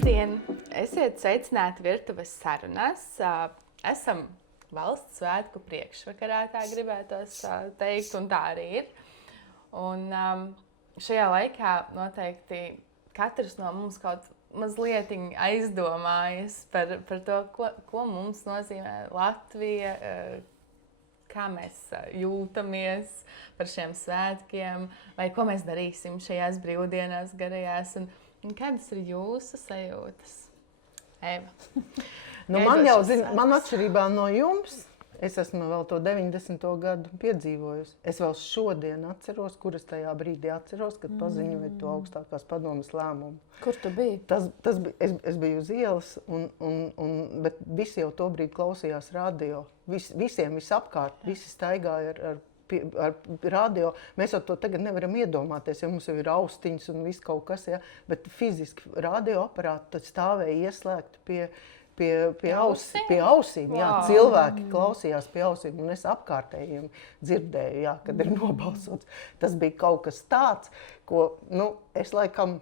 Labdien! Esiet sveicināti virtuves sarunās. Esam valsts svētku priekšvakarā, tā gribētos teikt, un tā arī ir. Un šajā laikā noteikti katrs no mums kaut mazliet aizdomājas par to, ko mums nozīmē Latvija, kā mēs jūtamies par šiem svētkiem, vai ko mēs darīsim šajās brīvdienās garajās. Un kādas ir jūsu sajūtas? Eva. Man atšķirībā no jums, es esmu vēl to 90. gadu piedzīvojusi. Es vēl šodien atceros, kur es tajā brīdī atceros, kad paziņoju to augstākās padomes lēmumu. Kur tu biji? Es biju uz ielas, bet visi jau to brīdi klausījās radio. Visiem visapkārt, visi staigāja ar radio. Mēs jau to tagad nevaram iedomāties, jo mums jau ir austiņas un viss kaut kas, ja? Bet fiziski radioaparāti stāvēja ieslēgti pie ausīm. Jā, cilvēki klausījās pie ausīm, un es apkārtējiem dzirdēju, jā, kad ir nobalsots. Tas bija kaut kas tāds, ko, es laikam,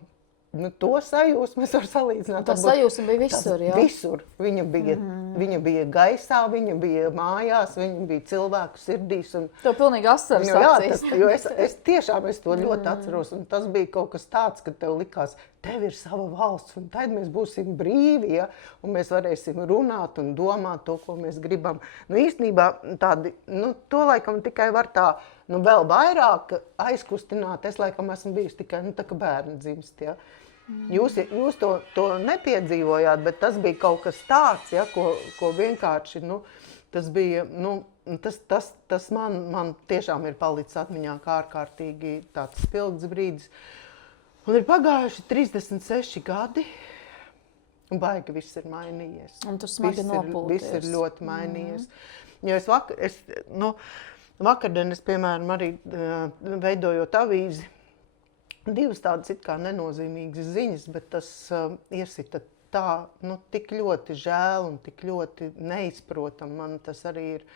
to sajūsmu es varu salīdzināt. Tā sajūsma bija visur, jā? Visur. Viņa bija gaisā, viņa bija mājās, viņa bija cilvēku sirdīs. Tev pilnīgi asaras acīs. Jo es tiešām to ļoti atceros, un tas bija kaut kas tāds, ka tev likās, tev ir sava valsts, un tad mēs būsim brīvi, ja? Un mēs varēsim runāt un domāt to, ko mēs gribam. Īstenībā tādi, to laikam tikai var tā, vēl vairāk aizkustināt. Es laikam esmu bijusi tikai, tā kā bērni dzimst, ja? Jūs to nepiedzīvojāt, bet tas bija kaut kas tāds, ja, ko vienkārši, tas bija, tas man tiešām ir palicis atmiņā kā ārkārtīgi tāds spilgts brīdis. Un ir pagājuši 36 gadi, un baigi viss ir mainījies. Un tu smagi nopūties. Viss ir ļoti mainījies. Jo vakardien es, piemēram, arī veidojot avīzi, divas tādas it kā nenozīmīgas ziņas, bet tas iesita tā, tik ļoti žēl un tik ļoti neizprotam. Man tas arī ir,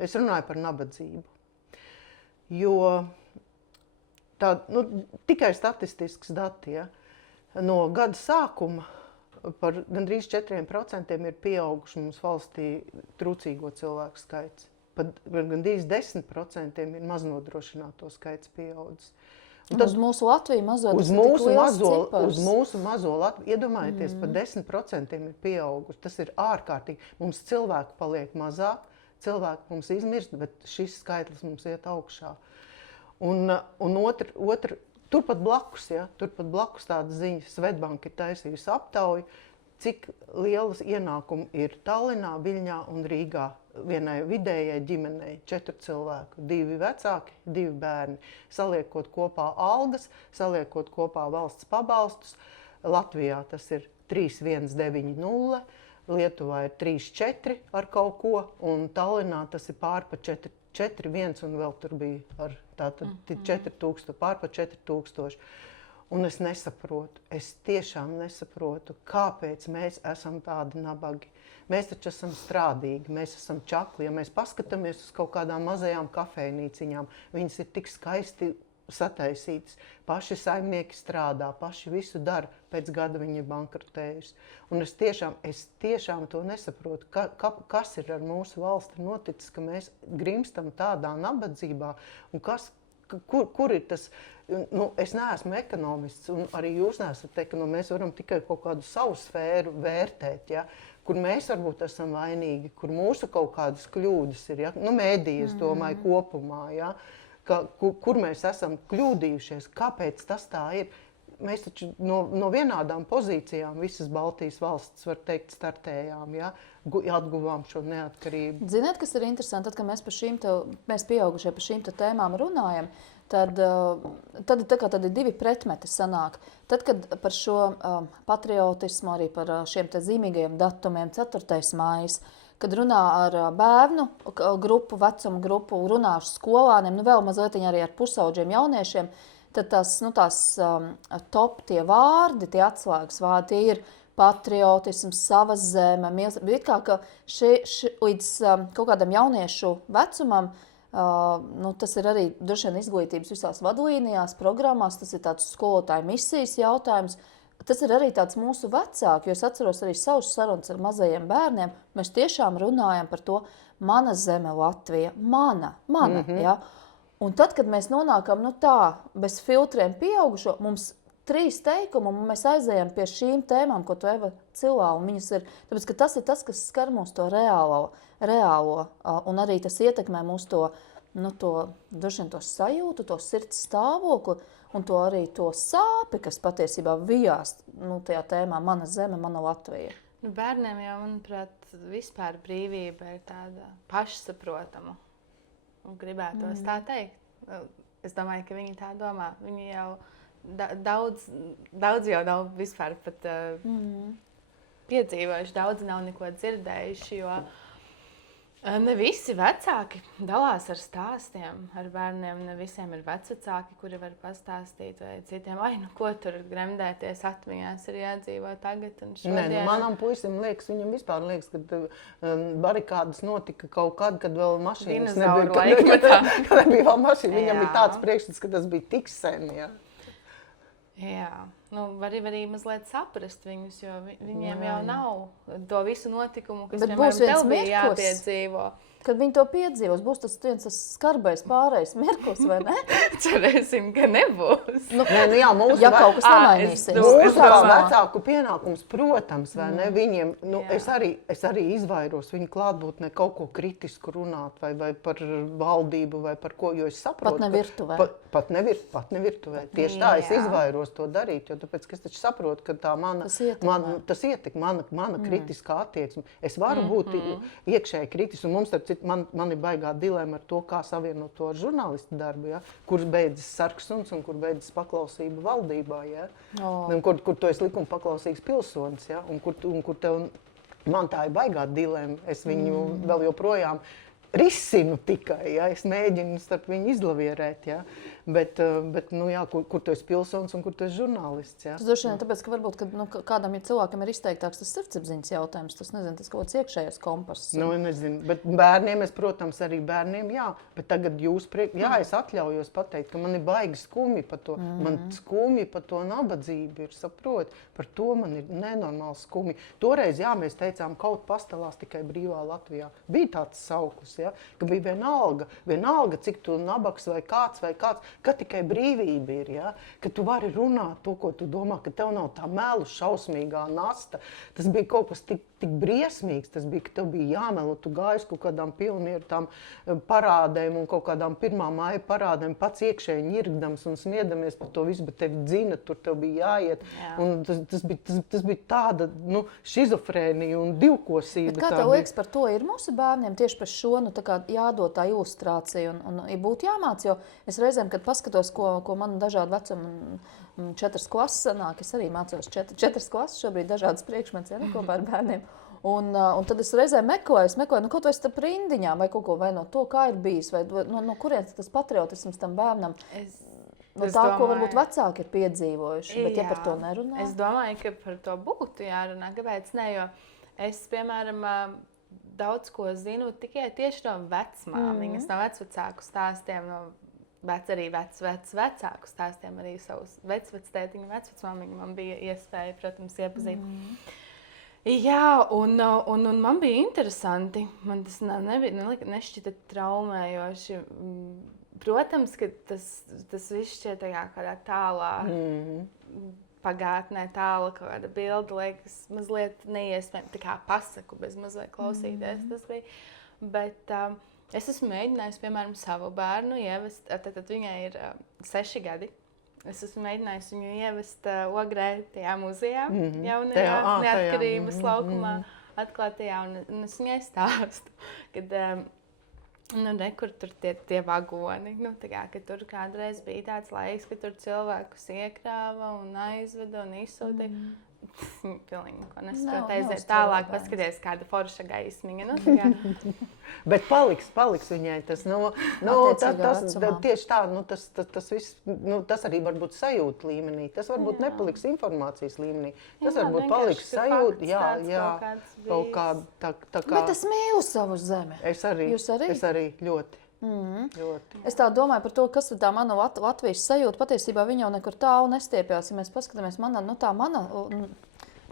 es runāju par nabadzību. Jo tā, tikai statistisks dati, ja, no gada sākuma par gandrīz 4% ir pieauguši mums valstī trūcīgo cilvēku skaits. Par gandrīz 10% ir maznodrošināto skaits pieaudzis. Uz mūsu Latviju mazo, uz mūsu mazo Latviju, iedomājieties, par 10% ir pieauguši. Tas ir ārkārtīgi. Mums cilvēku paliek mazāk, cilvēku mums izmirst, bet šis skaitlis mums iet augšā. Un turpat blakus tāda ziņa, Svetbanka ir taisījusi aptauju, cik lielas ienākumi ir Tallinā, Viļņā un Rīgā. Vienai vidējai ģimenei 4 cilvēku, 2 vecāki, 2 bērni. Saliekot kopā algas, saliekot kopā valsts pabalstus. Latvijā tas ir 3,190, Lietuvā ir 3,4 ar kaut ko, un Tallinā tas ir pār pa 4,1 un vēl tur bija ar tātad 4,000, pār pa 4,000. Un es nesaprotu, es tiešām nesaprotu, kāpēc mēs esam tādi nabagi. Mēs taču esam strādīgi, mēs esam čakli. Ja mēs paskatāmies uz kaut kādām mazajām kafejnīciņām, viņas ir tik skaisti sataisītas. Paši saimnieki strādā, paši visu dara, pēc gada viņi ir bankrotējuši. Un es tiešām to nesaprotu, kas ir ar mūsu valsti noticis, ka mēs grimstam tādā nabadzībā. Un kur ir tas? Es neesmu ekonomists, un arī jūs neesat ekonomists. Mēs varam tikai kaut kādu savu sfēru vērtēt, ja? Kur mēs varbūt esam vainīgi, kur mūsu kaut kādas kļūdas ir, ja? Mēdī, es domāju, kopumā, ja? Kur mēs esam kļūdījušies, kāpēc tas tā ir. Mēs taču no vienādām pozīcijām visas Baltijas valstis, var teikt, startējām, ja? Atguvām šo neatkarību. Ziniet, kas ir interesanti, tad, kad mēs pieaugušie par šīm tēmām runājam, tad ir 2 pretmeti sanāk. Tad, kad par šo patriotismu, arī par šiem zīmīgajiem datumiem, 4. mājas, kad runā ar bērnu grupu, vecumu grupu, runā ar skolāniem, vēl mazliet arī ar pusauģiem jauniešiem, tad tās top tie vārdi, tie atslēgas vārdi, tie ir patriotisms, sava zeme. It kā ka līdz kaut kādam jauniešu vecumam, tas ir arī droši vien izglītības visās vadlīnijās, programmās, tas ir tāds skolotāju misijas jautājums. tas ir arī tāds mūsu vecāki, jo es atceros arī savus sarunas ar mazajiem bērniem. Mēs tiešām runājam par to, mana zeme Latvija, mana, ja? Un tad, kad mēs nonākam, tā, bez filtriem pieaugušo, mums 3 teikumi, un mēs aizējam pie šīm tēmām, ko tu, Eva, cilā, un viņas ir, tāpēc, ka tas ir tas, kas skar mūs to reālo, un arī tas ietekmē mūs to droši vien to sajūtu, to sirds stāvokli, un to arī to sāpi, kas patiesībā vijās, tajā tēmā mana zeme, mana Latvija. Bērniem jau, manuprāt, vispār brīvība ir tāda pašsaprotama, un gribētos tā teikt. Es domāju, ka viņi tā domā. Viņi jau daudz jau nav vispār pat piedzīvojuši, daudz nav neko dzirdējuši, jo ne visi vecāki dalās ar stāstiem ar bērniem. Ne visiem ir vecvecāki, kuri var pastāstīt, vai citiem, ko tur gremdēties atmiņās ir jādzīvo tagad un šodien. Nē, manam puisim liekas, viņam vispār liekas, ka barikādas notika kaut kad, kad vēl mašīnas nebija. Kad nebija vēl mašīna, viņam bija tāds priekšstats, ka tas bija tik sen, jā. Jā, var arī mazliet saprast viņus, jo viņiem jau nav to visu notikumu, kas, piemēram, tev bija jāpiedzīvo. Kad viņi to piedzīvos, būs tas skarbais pārējais mirklis, vai ne? Cerēsim, ka nebūs. Jā, kaut kas nemainīsies. Mūsu vecāku pienākums, protams, vai ne, viņiem, es arī izvairos viņu klātbūtnē kaut ko kritisku runāt, vai par valdību, vai par ko, jo es saprotu. Pat ne virtuvē. Pat ne virtuvē. Tieši tā, es izvairos to darīt, jo tāpēc, ka es taču saprotu, ka tā tas ietekmē mana kritiskā attieksme. Es varu būt iekšēji kritisks, un mums man ir baigā dilema ar to, kā savienot to ar žurnālistu darbu, ja? Kur beidzas sarksuns un kur beidzas paklausība valdībā. Ja? Kur tu esi likuma paklausīgs pilsonis, ja? Un kur tev, man tā ir baigā dilema. Es viņu vēl joprojām risinu tikai, ja? Es mēģinu starp viņu izlavierēt. Ja? Bet kur tu esi pilsonis un kur tu esi žurnālists. Ja? Tas droši vien tāpēc, ka varbūt, kādam cilvēkam ir izteiktāks tas sirdsapziņas jautājums, tas kaut kāds iekšējais kompass. Nezinu, bet bērniem, protams, arī bērniem, jā. Bet tagad es atļaujos pateikt, ka man ir baigi skumji par to. Man skumji par to nabadzību ir, saprot. Par to man ir nenormāli skumji. Toreiz, mēs teicām, kaut pastelās tikai brīvā Latvijā. Bija tāds sauklis, ja? Ka bija vienalga, cik tu nabaks vai kāds, ka tikai brīvība ir, ja? Ka tu vari runāt to, ko tu domā, ka tev nav tā melu šausmīgā nasta. Tas bija kaut kas tik briesmīgs, tas bija, ka tev bija jāmelo, tu gājies kaut kādām pionieru tām parādēm un kaut kādām 1. māja parādēm, pats iekšēji ņirgdams un smiedamies par to visu, bet tevi dzina, tur tev bija jāiet. Jā. Un tas bija tāda, šizofrēnija un divkosība. Bet kā tev liekas par to? Ir mūsu bērniem tieši par šo, jādod tā ilustrācija un būtu jāmāc, jo es reizēm, kad paskatos, ko man dažādu vecumu 4 klases sanāk, es arī mācos 4 klases šobrīd dažādas priekšmets, kopā ar bērniem. Un tad es reizēm meklēju, kaut vai starp rindiņām vai kaut ko, vai no to, kā ir bijis, vai no kurienes tas patriotisms tam bērnam. Ko varbūt vecāki ir piedzīvojuši, bet ja par to nerunā. Es domāju, ka par to būtu jārunā. Kāpēc ne? Jo es, piemēram, daudz ko zinu tikai tieši no vecmāmiņas, no vecvecāku stāstiem, arī vecāku stāstiem, arī savus vecvectētiņu, vecvecmāmiņu man bija iespēja, protams, iepazīt. Jā, un man bija interesanti. Man tas nešķita traumējoši. Protams, ka tas viss šķiet kādā tālā pagātnē, tāla kaut kāda bilde, liekas mazliet neiespējami, tā kā pasaku bez mazliet klausīties tas bija. Bet es esmu mēģinājusi, piemēram, savu bērnu ievest, tad viņai ir 6 gadi. Es esmu mēģinājusi viņu ievest Ogrē, tajā muzejā, jaunajā neatkarības laukumā, atklātajā, un es viņai stāstu, kad kur tur tie vagoni, ka tur kādreiz bija tāds laiks, ka tur cilvēkus iekrāva un aizveda un izsūtīja. Pilnīgi, ko nesaprot aiziet tālāk, paskaties kāda forša gaismiņa. Bet paliks viņai tas, tieši tā, tas viss, tas arī var būt sajūta līmenī, tas varbūt nepaliks informācijas līmenī, tas varbūt paliks sajūta, kaut kāda, tā kā. Bet es mīlu savu zemi. Es arī ļoti. Ļoti. Es tā domāju par to, kas ir tā mana Latvijas sajūta. Patiesībā viņa jau nekur tālu nestiepjas. Ja mēs paskatāmies,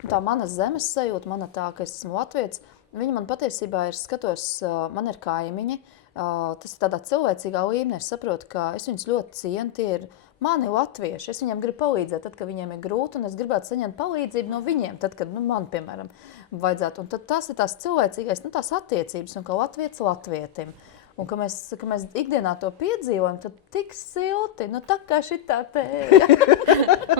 tā mana zemes sajūta, ka es esmu latvietis, viņa man patiesībā ir skatos, man ir kaimiņi. Tas ir tādā cilvēcīgā līmenī. Es saprotu, ka es viņus ļoti cienu. Tie ir mani latvieši. Es viņiem gribu palīdzēt, tad, kad viņiem ir grūti, un es gribētu saņemt palīdzību no viņiem, tad, kad man, piemēram, vajadzētu. Un tad tas ir tās cilvēcīgais, tās attiecības, un kā latvietis latvietim. Un, ka mēs ikdienā to piedzīvojam, tad tik silti, tā kā šitā tēja.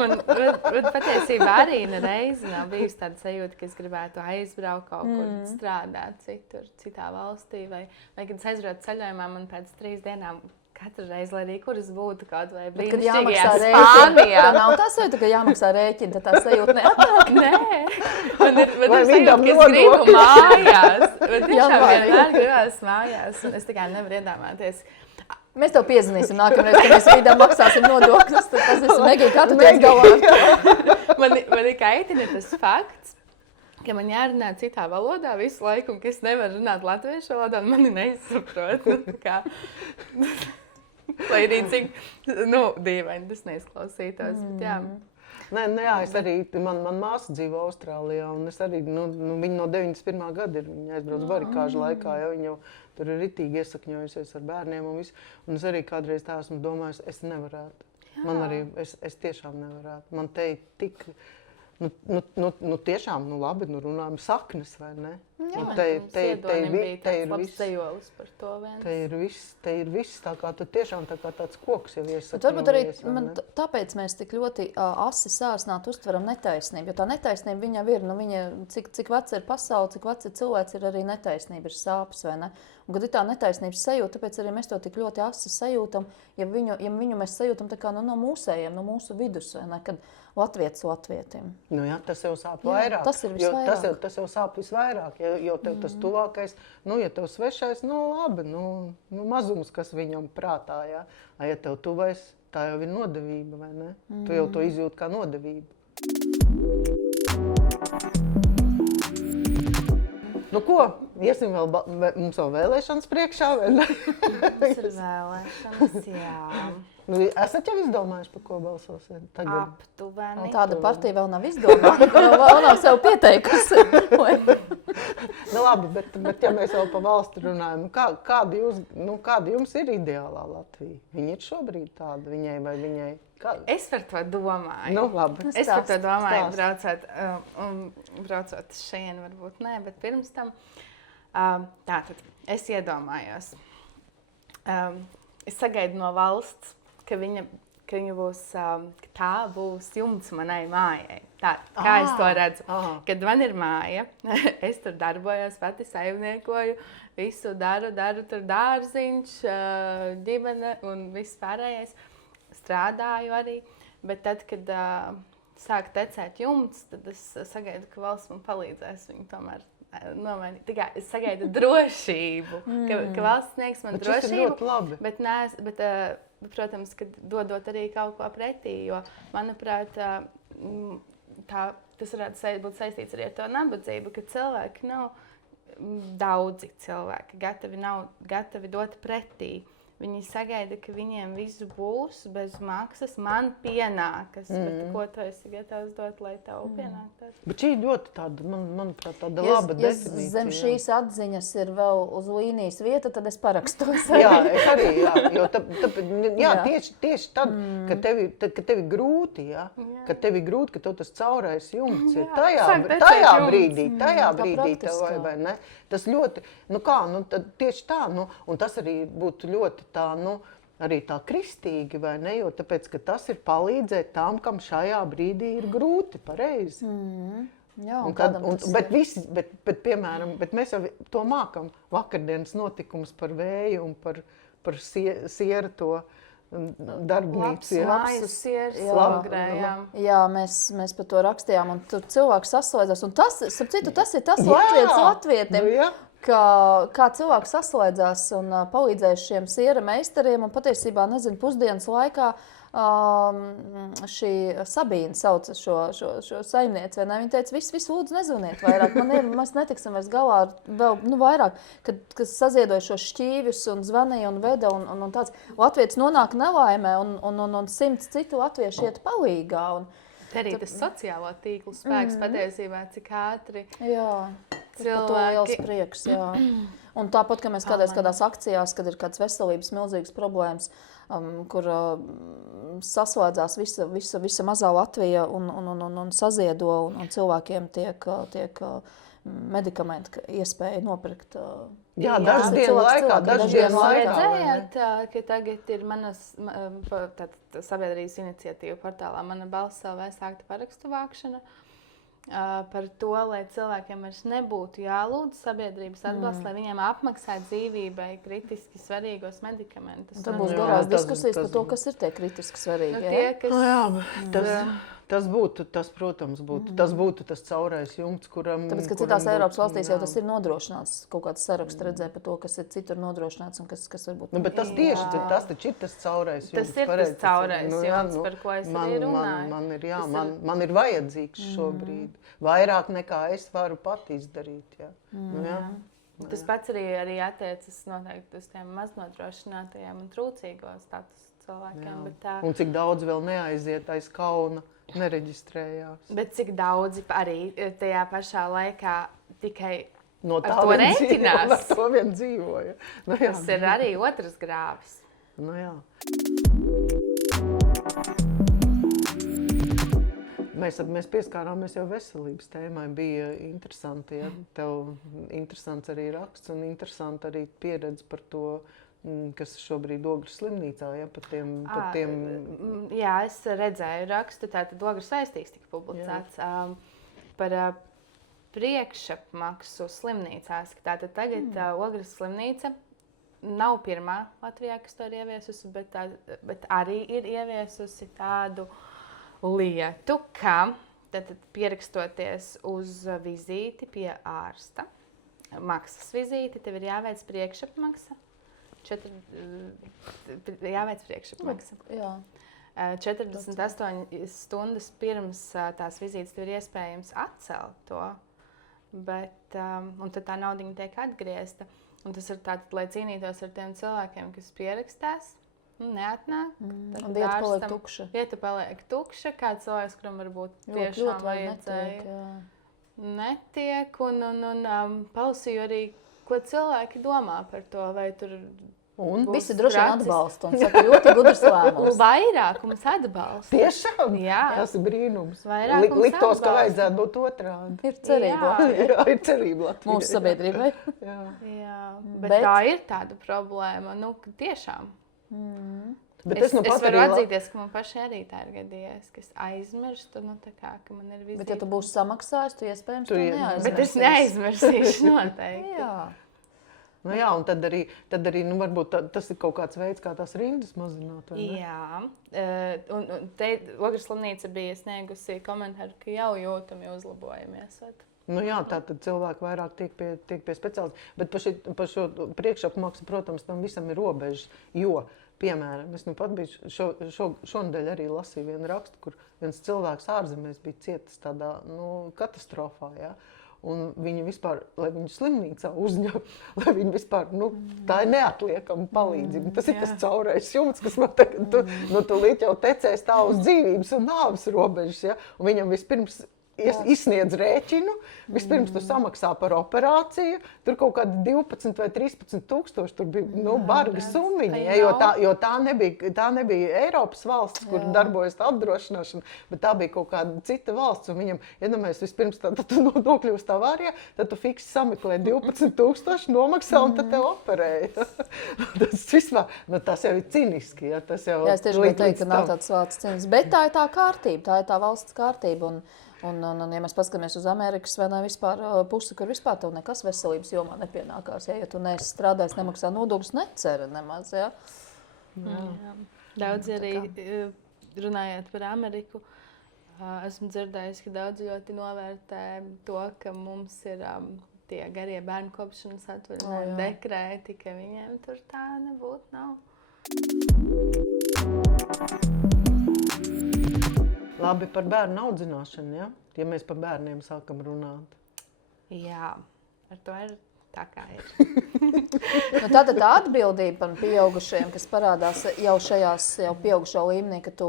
Bet patiesībā arī nereizi nav bijusi tāda sajūta, ka es gribētu aizbraukt kaut kur strādāt citur, citā valstī. Vai kad es aizbraucu ceļojumā, man pēc 3 dienām katru reizi, lai arī kur es būtu kaut vai brīnišķīgajā Spānijā. Tā nav tā sajūta, ka jāmaksā rēķini, tad tā sajūta neatnāk. Nē, man ir sajūta, ka es gribu mājās. Bet tiešām vienmēr gribās mājās, un es tikai nevaru iedomāties. Mēs tev piezvanīsim nākamreiz, kad mēs vidām maksāsim nodokļus, tad tas ir Megija, kā tu tiec galā ar to. Mani kaitina tas fakts, ka man jārunā citā valodā visu laiku, un ka es nevaru runāt latviešu valodā, un mani neizsaprot. Lai arī cik, dīvaini tas neizklausītos, bet jā. Nē, es arī, man māsa dzīvo Austrālijā, un es arī, viņa no 91. gada ir, viņa aizbrauc barikāžu laikā, ja viņa jau tur ir ritīgi iesakņojusies ar bērniem un visu, un es arī kādreiz tā esmu domājis, es nevarētu. Man arī, es tiešām nevarētu. Man te ir tik, tiešām, labi, runājam saknes, vai ne? Jā, te ir labs sejolis par to viens. Te ir viss, tā kā tu tiešām tā kā tāds koks jau iesakņojies. Varbūt arī tāpēc mēs tik ļoti asi sāsnāt uztveram netaisnību, jo tā netaisnība viņa ir, cik veca ir pasaule, cik veca ir cilvēks, ir arī netaisnība, ir sāpes, vai ne? Un kad ir tā netaisnības sajūta, tāpēc arī mēs to tik ļoti asi sajūtam, ja viņu mēs sajūtam tā kā no mūsējiem, no mūsu vidus, vai ne, kad latvietis latvietim. Jā, tas jau sāp vairāk. Tas ir visvairāk. Tas jau sāp visvairāk, jo tev tas tuvākais, ja tev svešais, labi, mazums, kas viņam prātā, jā. Ja tev tuvais, tā jau ir nodevība, vai ne? Tu jau to izjūti kā nodevību. Ko? Iesim vēl, mums vēl vēlēšanas priekšā, vai ne? Mums ir vēlēšanas, jā. Esat jau izdomājuši, par ko balsosiet tagad? Aptuveni. Tāda partija vēl nav izdomāta, vēl nav sev pieteikusi. Labi, bet ja mēs vēl par valsti runājam, kāda jums ir ideālā Latvija? Viņa ir šobrīd tāda, viņai vai viņai? Es par to domāju. Labi. Es par to domāju, braucot šeit, varbūt nē, bet pirms tam. Tātad, es iedomājos. Es sagaidu no valsts, ka viņa būs, tā būs jumts manai mājai. Tā, kā es to redzu. Kad man ir māja, es tur darbojos, pati saimniekoju, visu daru tur dārziņš, ģimene un viss pārējais. Strādāju arī, bet tad, kad sāk tecēt jumts, tad es sagaidu, ka valsts man palīdzēs viņu tomēr nomainīt. Tikai es sagaidu drošību, ka valsts sniegs man drošību, bet protams, kad dodot arī kaut ko pretī, jo, manuprāt, tas varētu būt saistīts arī ar to nabadzību, ka cilvēki nav, daudzi cilvēki nav gatavi dot pretī. Viņi sagaida, ka viņiem viss būs bez maksas, man pienākas. Bet ko tu esi gatavs dot, lai tev pienāktos? Bet šī ļoti tāda, manuprāt, tāda laba definīcija. Ja zem šīs atziņas ir vēl uz līnijas vieta, tad es parakstos. Jā, es arī, jo tieši tad, kad tev ir grūti, kad tev ir grūti, ka tev tas caurais jumts ir tajā brīdī tev vai ne? Tas ļoti, tad tieši tā, un tas arī būtu ļoti tā, arī tā kristīgi, vai ne, jo tāpēc, ka tas ir palīdzēt tām, kam šajā brīdī ir grūti, pareizi. Jā, bet, piemēram, mēs jau to mākam, vakardienas notikums par vēju un par sieru to darbnīcu. Jā, mēs par to rakstījām, un tur cilvēks saslēdzās, un tas ir tas latvietim, kā cilvēks saslēdzās un palīdzēja šiem siera meistariem, un patiesībā, pusdienas laikā šī Sabīna sauca šo saimnieci, vai ne? Viņa teica, viss lūdzu nezvaniet vairāk, mēs netiksim vairs galā ar vēl, vairāk, kad saziedoja šos šķīvjus un zvanīja un veda un tāds. Latvietis nonāk nelaimē un 100 citu latviešu iet palīgā. Te arī tas sociālo tīklu spēks patiesībā, cik ātri cilvēki. To liels prieks, jā. Un tāpat, ka mēs kādās akcijās, kad ir kādas veselības milzīgas problēmas, kur saslēdzās visa mazā Latvija un saziedo, un cilvēkiem tiek medikamenti iespēja nopirkt. Jā, dažu dienu laikā. Redzējāt, ka tagad ir manas sabiedrības iniciatīva portālā Mana balss LV sākta parakstu vākšana. Par to, lai cilvēkiem vairs nebūtu jālūdz sabiedrības atbalsts, lai viņiem apmaksā dzīvībai kritiski svarīgos medikamentus. Tad būs garās diskusijas par to, kas ir tie kritiski svarīgi. Tas būtu, protams, tas caurais jumts, kuram... Tāpēc, ka citās Eiropas valstīs jau tas ir nodrošināts, kaut kāds saraksts redzē par to, kas ir citur nodrošināts un kas varbūt... Bet tas tieši tas taču ir tas caurais jumts. Tas ir tas caurais jumts, par ko es arī runāju. Man ir vajadzīgs šobrīd. Vairāk nekā es varu pat izdarīt. Tas pats arī attiecas noteikti uz tiem maznodrošinātajiem un trūcīgo statusu cilvēkiem. Un cik daudz vēl neaiziet aiz kauna. Nereģistrējās. Bet cik daudzi arī tajā pašā laikā tikai no ar to rēķinās? Ar to vien dzīvoja. Tas ir arī otrs grāvis. Mēs pieskārāmies jau veselības tēmai. Bija interesanti, ja? Tev interesants arī raksts un interesanti arī pieredze par to, kas šobrīd Ogres slimnīcā, par tiem... Jā, es redzēju rakstu, tātad Ogres Vēstījis tika publicēts par priekšapmaksu slimnīcās. Tātad tagad Ogres slimnīca nav pirmā Latvijā, kas to ir ieviesusi, bet arī ir ieviesusi tādu lietu, ka tātad pierakstoties uz vizīti pie ārsta, maksas vizīti, tev ir jāveic priekšapmaksa. Jāveic priekšapmaksa. 48 stundas pirms tās vizītes tev ir iespējams atcelt to, un tad tā naudiņa tiek atgriezta. Un tas ir tātad, lai cīnītos ar tiem cilvēkiem, kas pierakstās, neatnāk. Un vieta paliek tukša. Vieta paliek tukša, kāds cilvēks, kuram varbūt tiešām vajadzēja, netiek. Un palasīju arī, ko cilvēki domā par to, vai tur visi droši vien atbalsta un saka, ļoti gudrs lēmums. Vairākums atbalsta. Tiešām? Jā. Tas ir brīnums. Vairākums liktos, ka vajadzētu būt otrādi. Ir cerība Latvijai. Jā, ir cerība Latvijai. Mūsu sabiedrībai. Jā, bet tā ir tāda problēma. Tiešām. Bet es varu atzīties, ka man pašai arī tā ir gadījies, ka es aizmirstu, ka man ir vizīte. Bet ja tu būsi samaksājis, tu iespējams to neaizmirsīsi. Bet es neaizmirsīšu noteikti. Jā. Jā, un tad arī varbūt tas ir kaut kāds veids, kā tās rindas mazināt, vai ne? Jā, un te Ogres slimnīca bija sniegusi komentāru, ka jau jūtami uzlabojamies. Jā, tātad cilvēki vairāk tiek pie speciālista. Bet par šo priekšapmaksu, protams, tam visam ir robežas, jo, piemēram, es pat biju šonadēļ arī lasīju vienu rakstu, kur viens cilvēks ārzemēs bija cietis tādā katastrofā, jā. Un viņi vispār, lai viņu slimnīcā uzņem, lai viņi vispār, tā ir neatliekama palīdzība. Tas ir tas caurais jumts, kas man tagad, tūlīt jau tecēs tā uz dzīvības un nāves robežas, ja? Un viņam vispirms izsniedz rēķinu, vispirms tu samaksā par operāciju, tur kaut kādi 12 vai 13 tūkstoši, tur bija barga summiņa, jo tā nebija Eiropas valsts, kur darbojas tā apdrošināšana, bet tā bija kaut kāda cita valsts, un viņam, iedomājies, vispirms tad tu nokļūst avārijā, tad tu fiksi sameklē 12 tūkstoši, nomaksā un tad tev operēja. Tas vispār, tas jau ir ciniski, ja, tas jau... Jā, es tieši gribēju teikt, ka nav tāds valsts cinisks, bet tā ir tā kārtība, tā ir tā valsts kārtība, un ja mēs paskatāmies uz Amerikas vai ne vispār pusi, kur vispār tev nekas veselības jomā nepienākās, ja tu neesi strādājis, nemaksā nodokļus, necera nemaz, ja? Jā. Daudz arī runājot par Ameriku, esmu dzirdējis, ka daudz ļoti novērtē to, ka mums ir tie garie bērnu kopšanas atvaļinājumi, dekrēti, ka viņiem tur tā nebūtu nav. Labi, par bērnu audzināšanu, ja? Ja mēs par bērniem sākam runāt. Jā, ar to ir tā kā ir. Nu, tātad tā atbildība par pieaugušajiem, kas parādās jau šajās pieaugušo līmenī, ka tu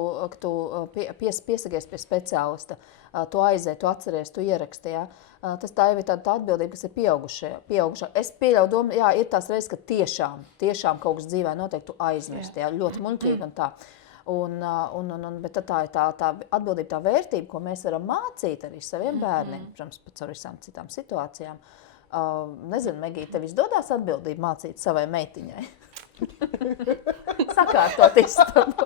piesakies pie speciālista, tu aizēji, tu atceries, tu ieraksti, ja? Tā jau ir tāda atbildība, kas ir pieaugušā. Es pieļauju domu, jā, ir tās reizes, ka tiešām kaut kas dzīvē noteikti tu aizmirsti, jā, ļoti muļķīgi un tā. Bet tā ir tā atbildība, tā vērtība, ko mēs varam mācīt arī saviem bērniem, protams, pat ar visām citām situācijām. Nezinu, Megija, tev izdodās atbildību mācīt savai meitiņai? Sakārtot istabu.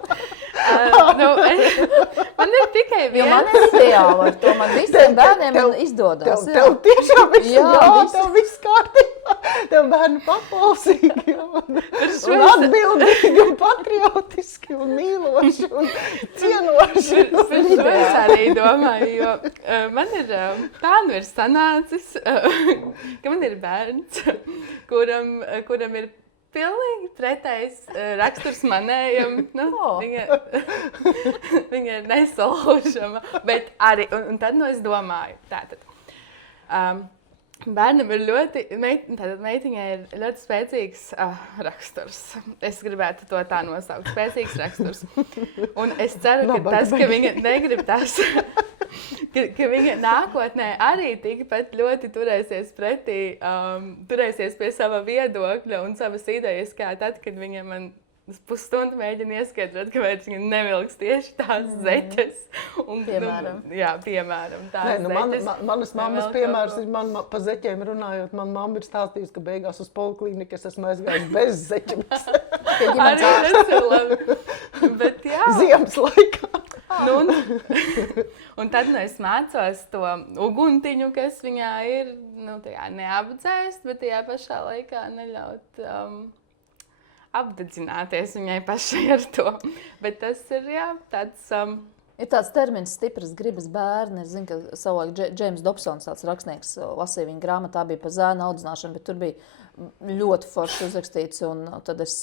Man ir tikai viens. Jo man ir ideāli ar to, man visiem bērniem izdodās. Tev tiešām viss tev viss kārtībā. Tev bērni paklausīgi un atbildīgi un patriotiski un mīloši un cienoši. Es arī domāju, jo man ir tā nu ir sanācis, ka man ir bērns, kuram ir pilnīgi pretējs raksturs manējam. Viņa ir nesalaužama, bet arī, un tad es domāju, tātad, bērnam ir meitiņai ir ļoti spēcīgs raksturs. Es gribētu to tā nosaukt, spēcīgs raksturs. Un es ceru, ka ka viņa negrib tas, ka viņa nākotnē arī tikpat ļoti turēsies pie sava viedokļa un savas idejas, kā tad, kad viņa man pusstundu mēģina ieskaidrot, kāpēc viņa nevilks tieši tās zeķes. Piemēram. Piemēram, tās zeķes. Manas mammas piemērs ir, pa zeķiem runājot, man mamma ir stāstījusi, ka beigās uz poliklīniku es esmu aizgājis bez zeķiem. Arī tas ir labi. Bet jā. Ziemas laikā. Un tad es mācos to uguntiņu, kas viņā ir, neapdzēst, bet tajā pašā laikā neļaut apdedzināties viņai pašai ar to. Bet tas ir, jā, tāds... Ir tāds termins stipras gribas bērni. Es zinu, ka savulaik Džeims Dobsons, tāds rakstnieks, lasīja viņa grāmatā, bija par zēnu audzināšanu, bet tur bija ļoti forši uzrakstīts. Un tad es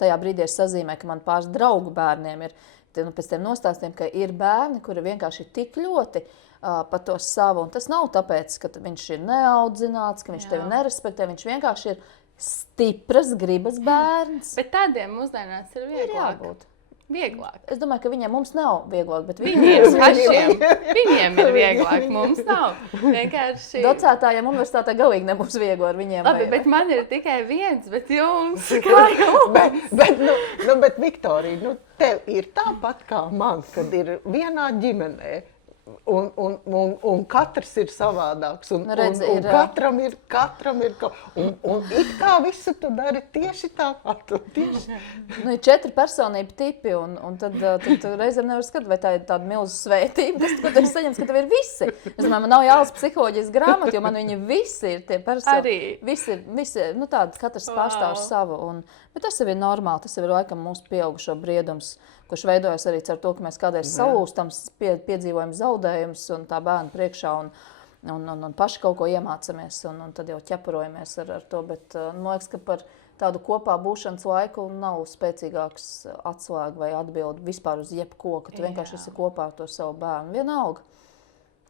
tajā brīdī sazīmēju, ka man pāris draugu bērniem ir pēc tiem nostāstiem, ka ir bērni, kuri vienkārši ir tik ļoti par to savu. Un tas nav tāpēc, ka viņš ir neaudzināts, ka viņš tevi nerespektē, viņš vienkārši ir stipras gribas bērns. Bet tādiem mūsdienās ir vieglāk. Vieglāk. Es domāju, ka mums nav vieglāk, bet viņiem ir vieglāk, mums nav. Vienkārši... Docētājiem universitātē galīgi nebūs viegli ar viņiem. Labi, bet man ir tikai viens, bet jums kā jums? Bet Viktorija, tev ir tāpat kā man, kad ir vienā ģimenē. Un katrs ir savādāks, un katram ir un it kā visu tu dari tieši tāpat. Ir 4 personību tipi, un tad tu reizēm nevar skatīt, vai tā ir tāda milzu svētība, ko tu saņems, ka tev ir visi. Es domāju, man nav jālasa psiholoģijas grāmata, jo man viņi visi ir tie personi. Visi, tādi, katrs pārstāv savu. Bet tas jau ir normāli, tas jau ir laikam mūsu pieaugušo briedums, kurš veidojas arī ar to, ka mēs kādreiz salūstam, piedzīvojam zaudējumus un tā bērnu priekšā un paši kaut ko iemācamies un tad jau ķepurojamies ar to. Bet man liekas, ka par tādu kopā būšanas laiku nav spēcīgāks atslēga vai atbildi vispār uz jebko, ka tu vienkārši esi kopā ar to savu bērnu. Vienalga.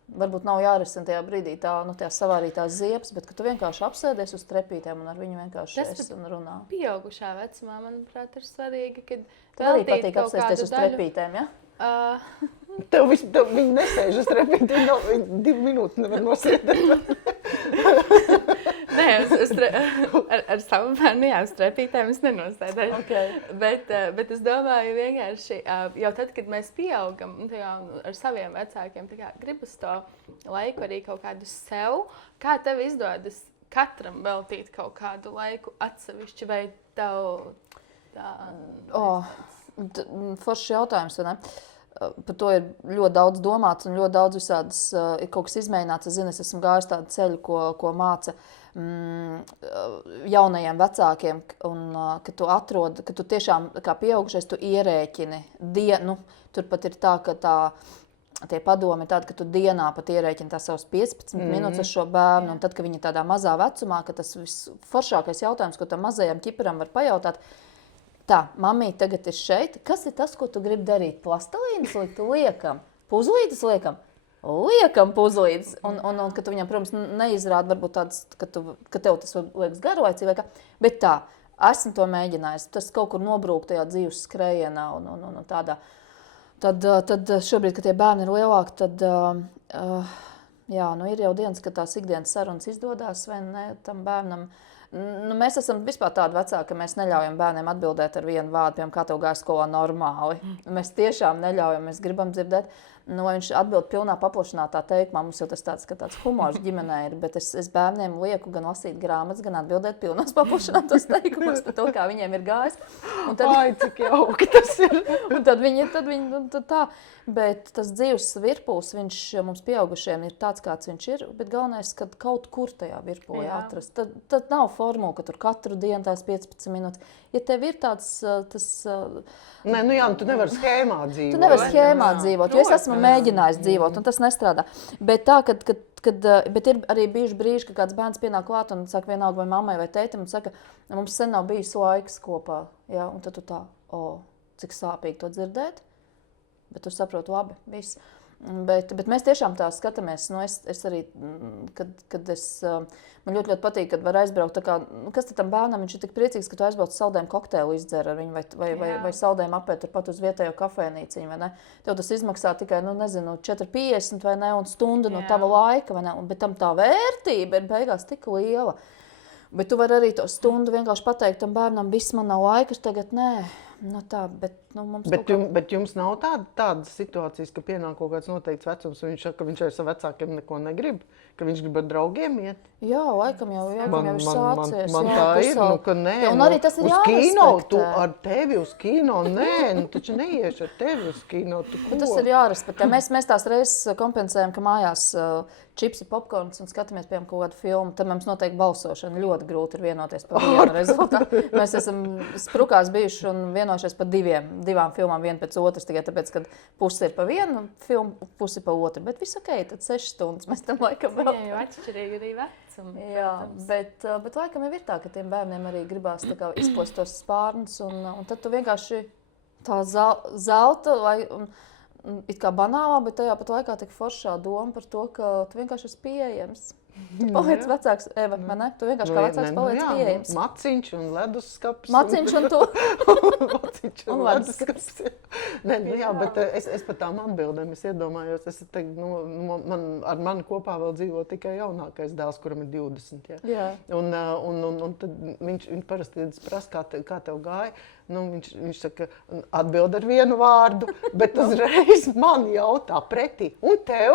Varbūt nav jārisina tajā brīdī tā savārītās ziepes, bet ka tu vienkārši apsēdies uz trepītēm un ar viņu vienkārši esi un runā. Pieaugušā vecumā, manuprāt, ir svarīgi, kad tev arī patīk apsēsties uz trepītēm, ja? Viņi nesēž uz trepītēm, 2 minūtes nevar nosēdēt. Nē, ar savu bērnu, uz trepītēm es nenosēdēju. Okay. Bet es domāju vienkārši, jau tad, kad mēs pieaugam ar saviem vecākiem, gribas to laiku arī kaut kādu sev. Kā tev izdodas katram veltīt kaut kādu laiku atsevišķi, vai tev tā? Foršs jautājums, vai ne? Par to ir ļoti daudz domāts un ļoti daudz visādas ir kaut kas izmēģināts. Es zinu, es esmu gājis tādu ceļu, ko māca jaunajiem vecākiem, un ka tu atrod, ka tu tiešām kā pieaugušais tu ierēķini dienu. Tur pat ir tā, ka tie padomi ir tādi, ka tu dienā pat ierēķini tās savus 15 minūtes ar šo bērnu, un tad, kad viņi tādā mazā vecumā, ka tas visforšākais jautājums, ko tam mazajam ķiparam var pajautāt, tā, mamī tagad ir šeit, kas ir tas, ko tu gribi darīt? Plastelīnas likt liekam? puzlītes liekam. Liekam puzlītes, un ka tu viņam, protams, neizrāda varbūt tāds, ka tev tas liekas garlaicīgi, vai kā, bet tā, esmu to mēģinājis, tas kaut kur nobrūk tajā dzīves skrējienā un tādā. Tad šobrīd, kad tie bērni ir lielāki, tad, jā, nu ir jau dienas, kad tās ikdienas sarunas izdodās, vai ne, tam bērnam. Nu, mēs esam vispār tādi vecāki, ka mēs neļaujam bērniem atbildēt ar vienu vārdu, piemēram, kā tev gāja skolā normāli. Mēs tiešām neļaujam, mēs gribam dzirdēt. Nu, lai viņš atbild pilnā paplašinātā teikumā, mums jau tas tāds humors ģimenē ir, bet es bērniem lieku gan lasīt grāmatas, gan atbildēt pilnās paplašinātos teikumos par to, kā viņiem ir gājis. Un tad, ai, cik jauki tas ir. Un tad viņi tā, bet tas dzīves virpuls, viņš mums pieaugušiem ir tāds, kāds viņš ir, bet galvenais, kad kaut kur tajā virpulē atrast. Tad nav formula, ka tur katru dienu tās 15 minūtes. Ja tev ir tāds, Nē, nu jā, tu nevari schēmā dzīvot. Tu nevari schēmā dzīvot, jo es esmu mēģinājis dzīvot, un tas nestrādā. Bet tā, bet ir arī bijuši brīži, kad kāds bērns pienāk klāt un saka vienalga vai mammai vai tētim un saka, mums sen nav bijis laiks kopā. Ja? Un tad tu tā, cik sāpīgi to dzirdēt, bet tu saproti labi, viss. Bet mēs tiešām tā skatāmies, nu es arī, kad man ļoti patīk, kad var aizbraukt, tā kā, kas tad tam bērnam, viņš ir tik priecīgs, ka tu aizbrauc saldējumu kokteili izdzer ar viņu vai saldējumu apēt turpat uz vietējo kafēnīciņu, vai ne? Tev tas izmaksā tikai, 4,50 vai ne, un stundu no tava laika, vai ne, bet tam tā vērtība ir beigās tik liela. Bet tu vari arī to stundu vienkārši pateikt tam bērnam, viss man nav laikas, tagad nē. Nu tā, bet mums bet jums nav tādas situācijas, ka pienāk kaut kāds noteikts vecums, un viņš saka, ka viņš ar saviem vecākiem neko negrib, ka viņš grib ar draugiem iet? Jā, laikam jau ir sācies. Man tā ir, ka nē, un arī tas ir uz kino, tu ar tevi uz kino, nē, taču neieši ar tevi uz kino, tu ko? Bet tas ir jārespektē. Mēs tās reizes kompensējam, ka mājās čipsi, popkorns un skatāmies, piemēram, kaut kādu filmu, tad mums notiek balsošana. Ļoti grūti ir vienoties par vienu rezultātu. Mēs esam sprukās bijuši un vienojušies par divām filmām, viena pēc otras, tikai tāpēc, ka pusi ir pa vienu filmu, pusi pa otru. Bet viss ok, tad 6 stundas mēs tam laikam vēl. Jā, jo atšķirīgi arī vecumi. Jā, bet laikam jau ir tā, ka tiem bērniem arī gribās tā kā izpost tos spārnus, un tad tu vienkārši tā zelta, it kā banālā, bet tajā pat laikā tik foršā doma par to, ka tu vienkārši esi pieejams. Tu paliec vecāks, Eva, vai ne? Tu vienkārši kā vecāks paliec pieejams. Maciņš un leduskaps. Maciņš un to. Maciņš un leduskaps. Nē, jā, bet es par tām atbildēm es iedomājos. Es teiktu, ar mani kopā vēl dzīvo tikai jaunākais dēls, kuram ir 20. Ja? Un tad viņš parasti prasa, kā tev gāja. Viņš saka, atbild ar vienu vārdu, bet uzreiz man jautā pretī. Un tev?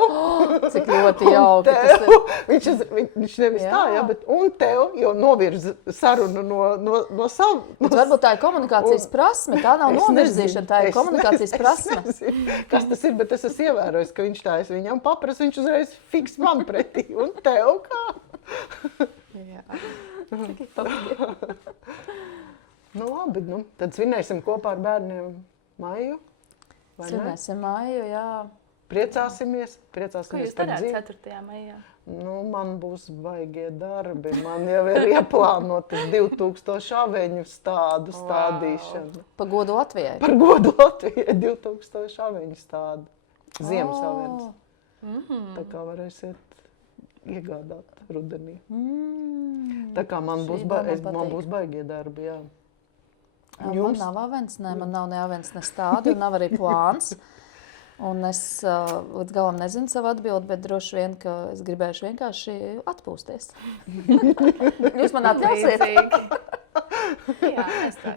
Cik ļoti jauki tas ir. Viņš nevis tā, jā, bet un tev, jo novirza sarunu no savu. Bet varbūt tā ir komunikācijas prasme, tā nav novirzīšana, tā ir komunikācijas prasme. Es nezinu, kas tas ir, bet es esmu ievērojis, ka viņš tā es viņam paprasu, viņš uzreiz fiks man pretī. Un tev kā? Jā. Cik jauki. Nu labi, tad svinēsim kopā ar bērniem maiju, vai ne? Svinēsim maiju, jā. Priecāsimies Ko jūs par darāt dzīvi. 4. maijā? Man būs baigie darbi, man jau ir ieplānotas 2000 aveņu stādīšana. Par godu Latvijai. Par godu Latvijai 2000 aveņu stādu. Ziemas aveņas. Tā kā varēsiet iegādāt rudenī. Tā kā man būs baigie darbi, jā. Man nav avens, man nav ne avens, ne stādi, un nav arī plāns. Un es līdz galam nezinu savu atbildi, bet droši vien, ka es gribēšu vienkārši atpūsties. Jūs man atļausiet? Jā,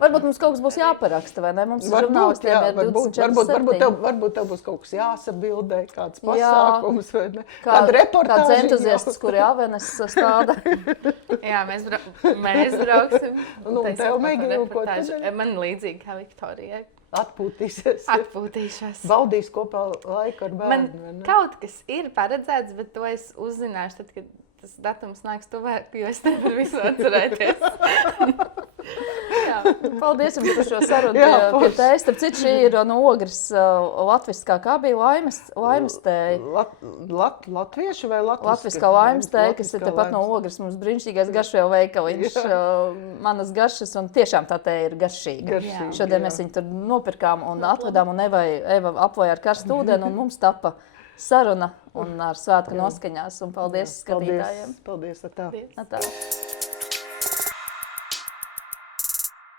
varbūt mums kaut kas būs jāparaksta, vai ne? Mums žurnālistiem ir 24/7. Varbūt tev būs kaut kas jāsabildē, kāds pasākums, vai ne? Kāds entuziasts, kuri avenes stāda. Jā, mēs brauksim. Un tev, Megija, ko tad? Man līdzīgi kā Viktorijai. Atpūtīsies. Atpūtīšos. Baudīs kopā laiku ar bērnu, vai ne? Man kaut kas ir paredzēts, bet to es uzzināšu tad, kad tas datums nāks tuvāk, jo es nevaru visu atcerēties. Jā, paldies jums par šo sarunu pie tējas. Starp citu, šī ir no Ogres latviskā, kā bija laimes tēja? Latviešu vai latviskā laimes tēja, kas ir tepat no Ogres. Mums brīnišķīgais garšvielu veikaliņš, manas garšas, un tiešām tā tēja ir garšīga. Šodien mēs viņu tur nopirkām un atvedām, un Eva apvoja ar karstu ūdeni, un mums tapa saruna un ar svētku noskaņās. Un paldies skatītājiem. Paldies. Atā.